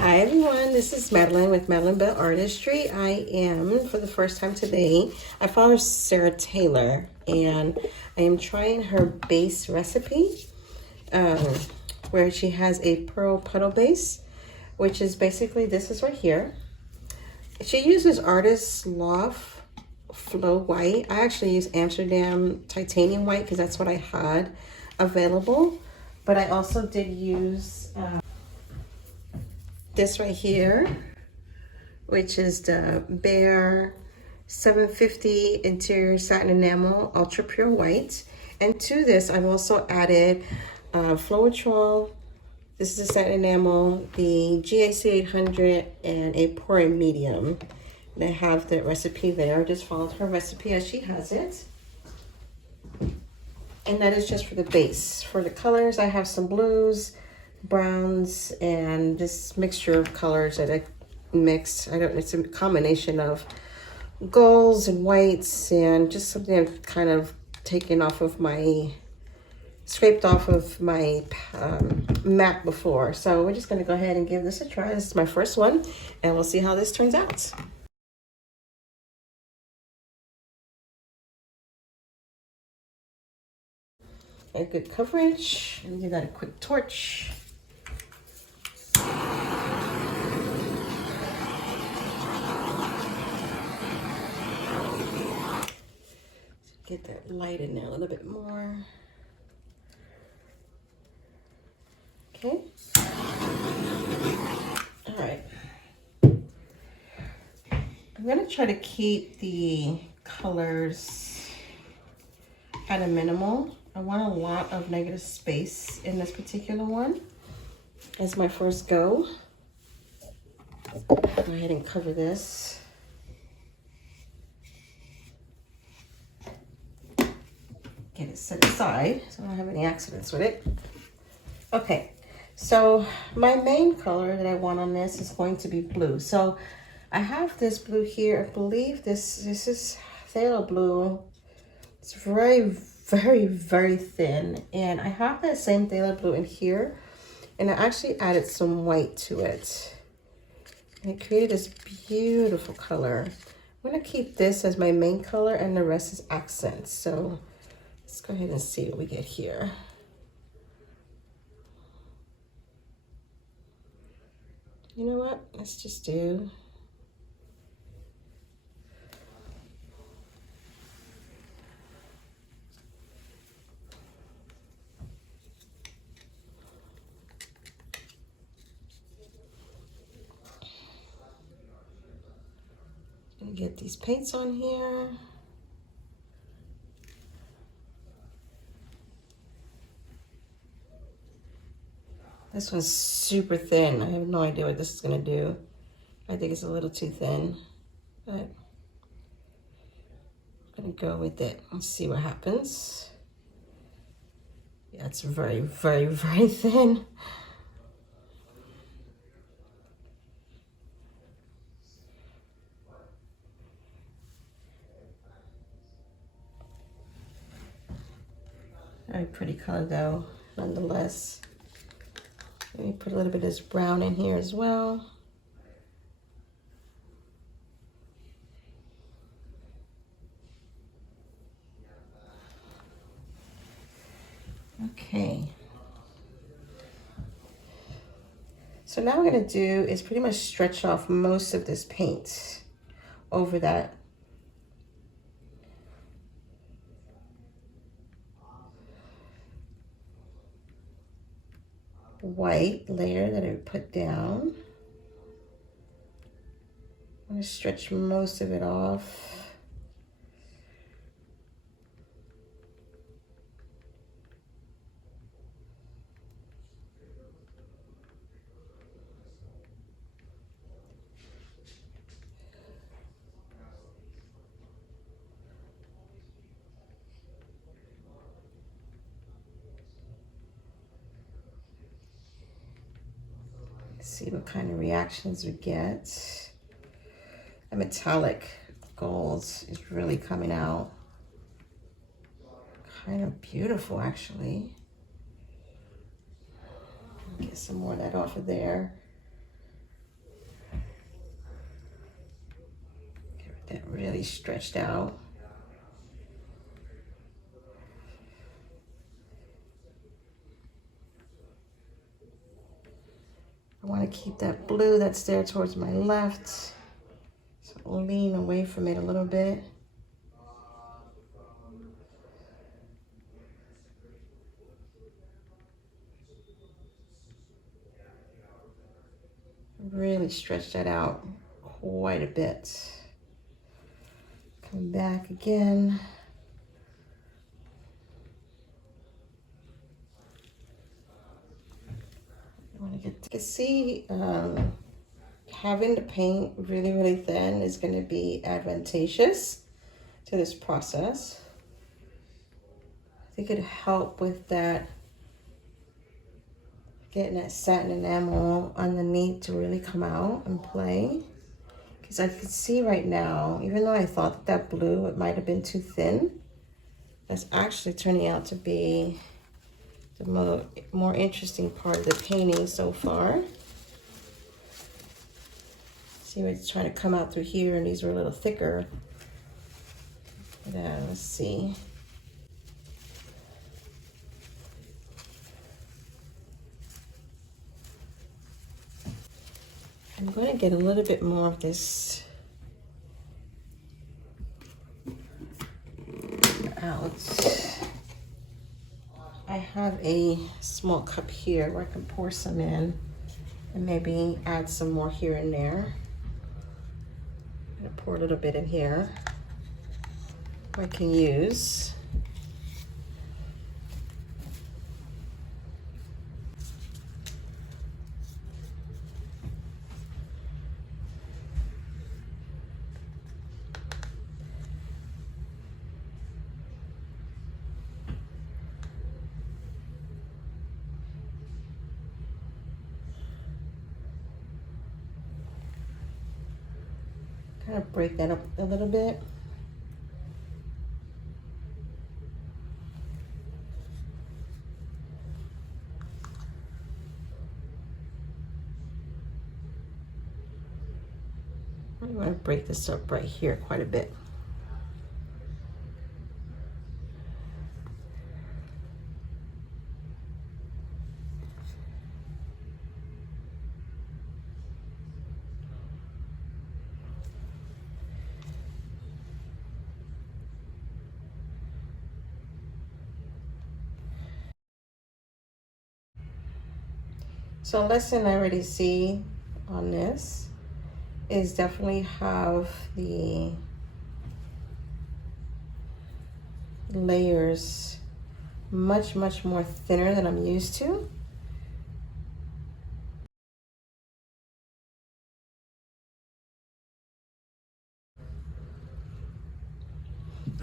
Hi everyone, this is Madeline with Madeline Bell Artistry. I am, for the first time today, I follow Sarah Taylor and I am trying her base recipe where she has a pearl puddle base, which is basically, this is right here. She uses Artist Loft Flow White. I actually use Amsterdam Titanium White because that's what I had available, but I also did use this right here, which is the Bear 750 Interior Satin Enamel Ultra Pure White. And to this, I've also added Floetrol. This is a satin enamel, the GAC 800, and a pouring medium. They have the recipe there. I just followed her recipe as she has it. And that is just for the base. For the colors, I have some blues, browns, and this mixture of colors that I mixed. It's a combination of golds and whites and just something I've kind of taken off of my, scraped off of my mat before. So we're just gonna go ahead and give this a try. This is my first one and we'll see how this turns out. A good coverage, and give that a quick torch. Get that light in there a little bit more. Okay. All right. I'm gonna try to keep the colors kind of minimal. I want a lot of negative space in this particular one as my first go. Go ahead and cover this. Get it set aside so I don't have any accidents with it. Okay, so my main color that I want on this is going to be blue. So I have this blue here. I believe this is phthalo blue. It's very thin, and I have that same phthalo blue in here, and I actually added some white to it. And it created this beautiful color. I'm gonna keep this as my main color and the rest is accents. So let's go ahead and see what we get here. You know what? Let's just do gonna get these paints on here. This one's super thin. I have no idea what this is gonna do. I think it's a little too thin, but I'm gonna go with it and see what happens. Yeah, it's very thin. Very pretty color though, nonetheless. Let me put a little bit of this brown in here as well. Okay. So now what I'm gonna do is pretty much stretch off most of this paint over that white layer that I put down. I'm gonna stretch most of it off. See what kind of reactions we get. The metallic gold is really coming out. Kind of beautiful, actually. Get some more of that off of there. that really stretched out. I want to keep that blue that's there towards my left. So I'll lean away from it a little bit. Really stretch that out quite a bit. Come back again. I want to get, you can see having the paint really, really thin is going to be advantageous to this process. I think it'd help with that, getting that satin enamel underneath to really come out and play. Because I can see right now, even though I thought that blue, it might have been too thin, that's actually turning out to be the more interesting part of the painting so far. See, it's trying to come out through here, and these are a little thicker. Yeah, let's see. I'm going to get a little bit more of this out. I have a small cup here where I can pour some in and maybe add some more here and there. I'm going to pour a little bit in here I can use. Kind of break that up a little bit. I'm going to break this up right here quite a bit. So a lesson I already see on this is definitely have the layers much more thinner than I'm used to.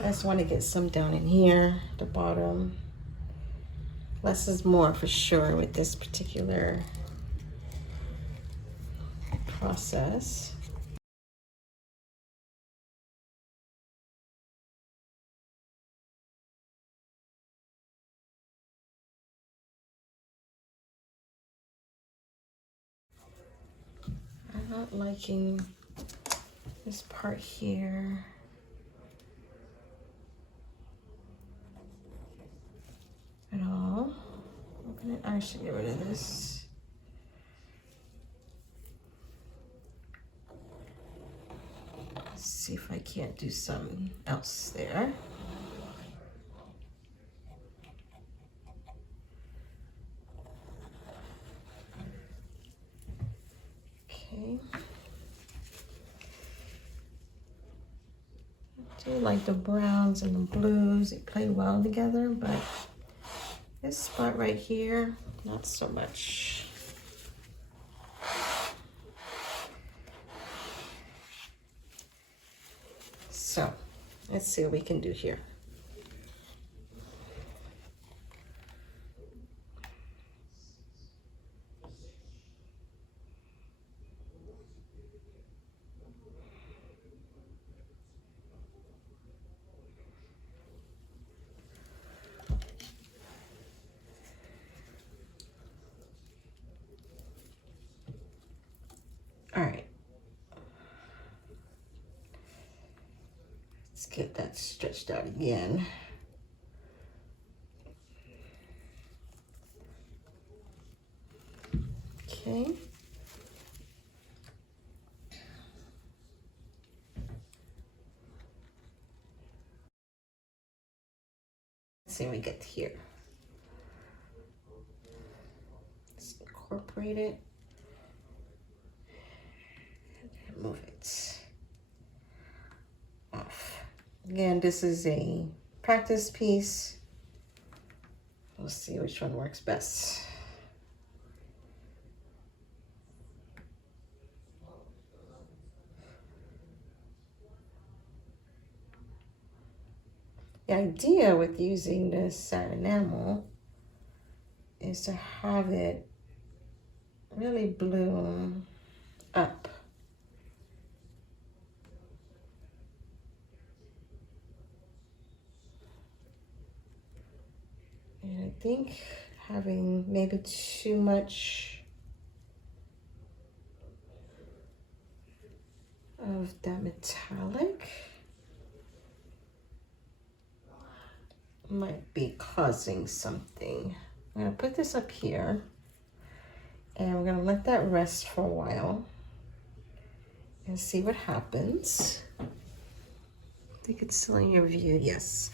I just want to get some down in here, the bottom. Less is more for sure with this particular process. I'm not liking this part here. At all. I'm gonna actually get rid of this. Let's see if I can't do something else there. Okay. I do like the browns and the blues, they play well together, but this spot right here, not so much. So let's see what we can do here. All right. Let's get that stretched out again. Okay. Let's see what we get here. Let's incorporate it. And move it off. Again, this is a practice piece. We'll see which one works best. The idea with using this satin enamel is to have it really bloom up. And I think having maybe too much of that metallic might be causing something. I'm gonna put this up here and we're gonna let that rest for a while and see what happens. I think it's still in your view, yes.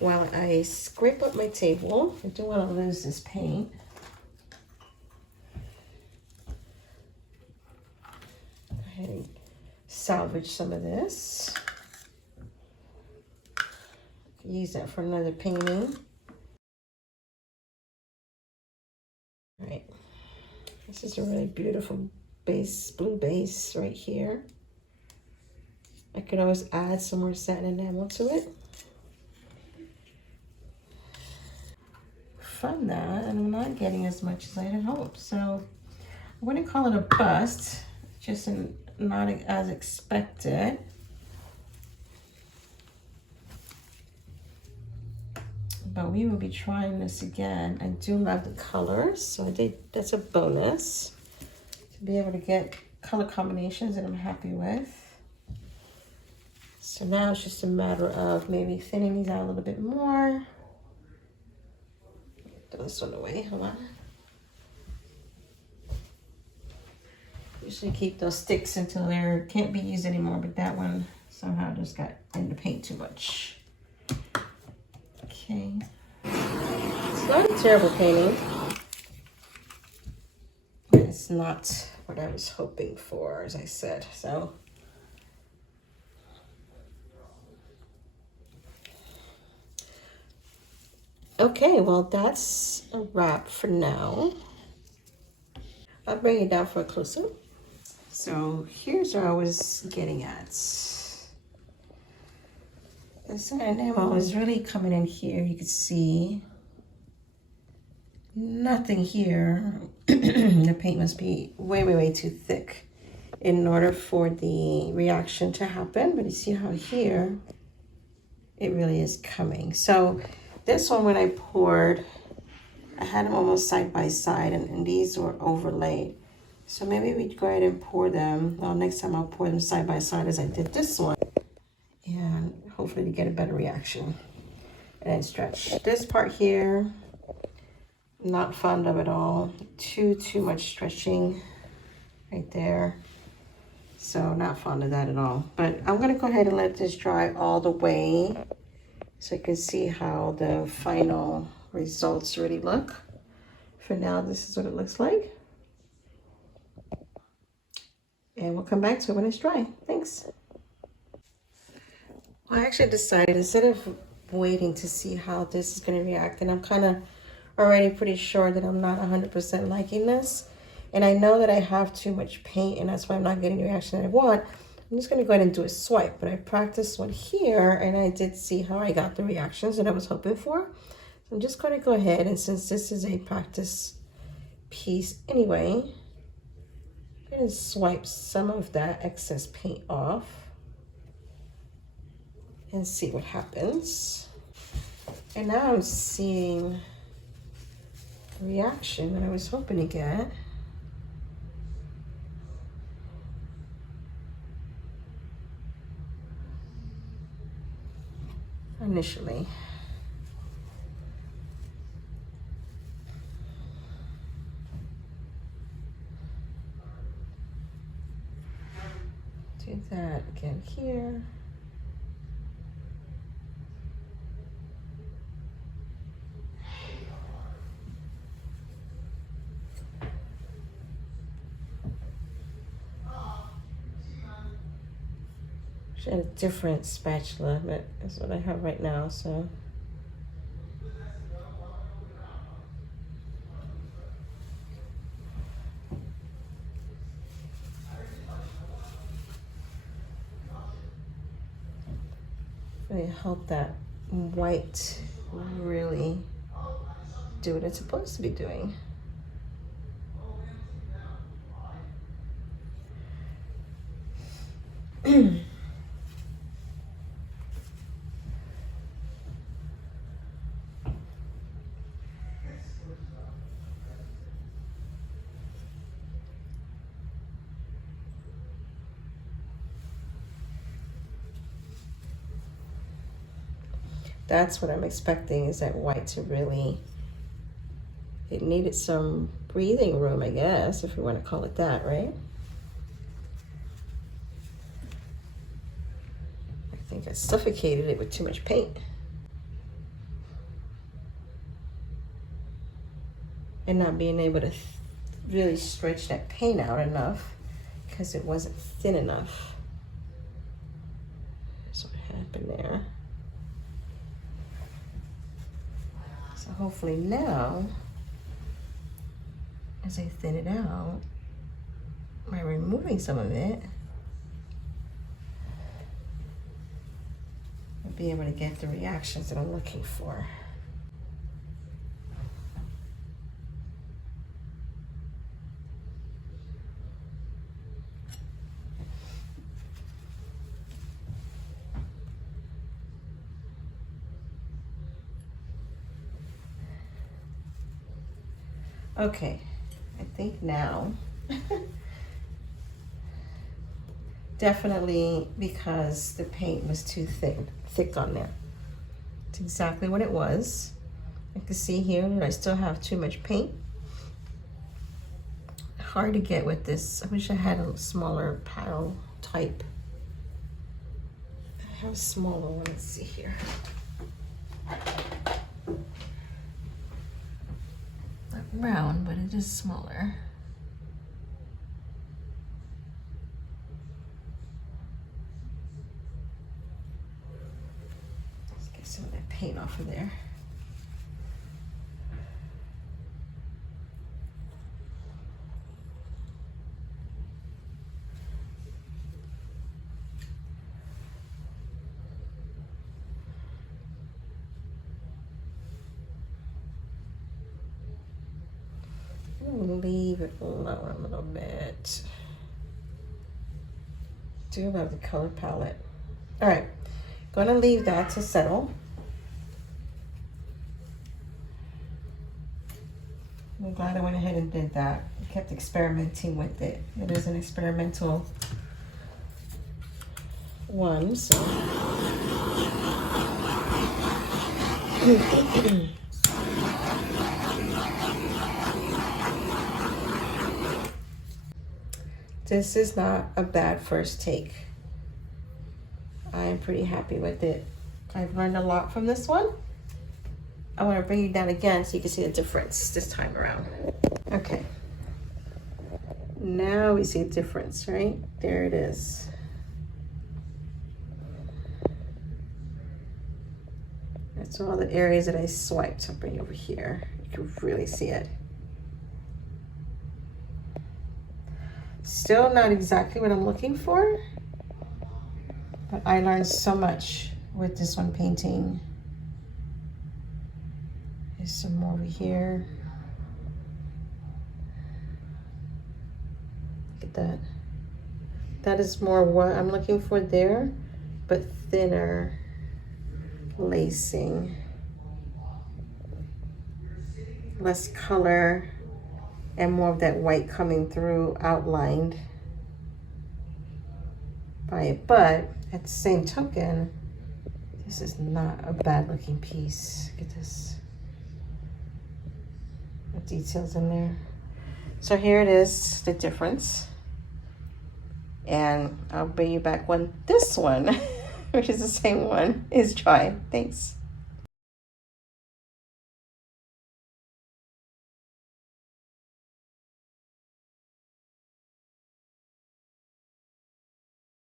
While I scrape up my table, I don't want to lose this paint. Go ahead and salvage some of this. Use that for another painting. All right, this is a really beautiful base, blue base right here. I could always add some more satin enamel to it. From that, and I'm not getting as much as I had hoped. So I wouldn't call it a bust, just not as expected. But we will be trying this again. I do love the colors, so that's a bonus to be able to get color combinations that I'm happy with. So now it's just a matter of maybe thinning these out a little bit more. Throw this one away, hold on. Usually keep those sticks until they can't be used anymore, but that one somehow just got in the paint too much. Okay. It's not a terrible painting. But it's not what I was hoping for, as I said, so. Okay, well, that's a wrap for now. I'll bring it down for a close-up. So here's where I was getting at. The satin enamel is really coming in here. You can see nothing here. The paint must be way, way, way too thick in order for the reaction to happen. But you see how here it really is coming. So this one, when I poured, I had them almost side by side, and these were overlaid. So maybe we go ahead and pour them. Well, next time I'll pour them side by side as I did this one, and hopefully to get a better reaction. And then stretch this part here. Not fond of it all. Too much stretching right there. So not fond of that at all. But I'm gonna go ahead and let this dry all the way so you can see how the final results really look. For now, this is what it looks like. And we'll come back to it when it's dry. Thanks. Well, I actually decided, instead of waiting to see how this is going to react, and I'm kind of already pretty sure that I'm not 100% liking this, and I know that I have too much paint, and that's why I'm not getting the reaction that I want, I'm just going to go ahead and do a swipe. But I practiced one here, and I did see how I got the reactions that I was hoping for. So I'm just going to go ahead, and since this is a practice piece anyway, I'm going to swipe some of that excess paint off and see what happens. And now I'm seeing the reaction that I was hoping to get. initially. Do that again here. I had a different spatula, but that's what I have right now, so. Really help that white really do what it's supposed to be doing. That's what I'm expecting, is that white to really, it needed some breathing room, I guess, if you want to call it that, right? I think I suffocated it with too much paint. And not being able to really stretch that paint out enough because it wasn't thin enough. That's what happened there. So hopefully now, as I thin it out, by removing some of it, I'll be able to get the reactions that I'm looking for. Okay, I think now, definitely because the paint was too thick on there. It's exactly what it was. You can see here that I still have too much paint. Hard to get with this. I wish I had a smaller pile type. I have a smaller one, let's see here. Round, but it is smaller. Let's get some of that paint off of there. Leave it alone a little bit. Do love the color palette. All right, gonna leave that to settle. I'm glad I went ahead and did that. I kept experimenting with it. It is an experimental one, so. This is not a bad first take. I am pretty happy with it. I've learned a lot from this one. I want to bring you down again so you can see the difference this time around. Okay. Now we see a difference, right? There it is. That's all the areas that I swiped. I'll bring you over here. You can really see it. Still not exactly what I'm looking for, but I learned so much with this one painting. There's some more over here. Look at that. That is more what I'm looking for there, but thinner lacing. Less color. And more of that white coming through, outlined by it. But at the same token, This is not a bad looking piece. Look at this. The details in there. So here it is, the difference. And I'll bring you back when this one, which is the same one, is dry. Thanks.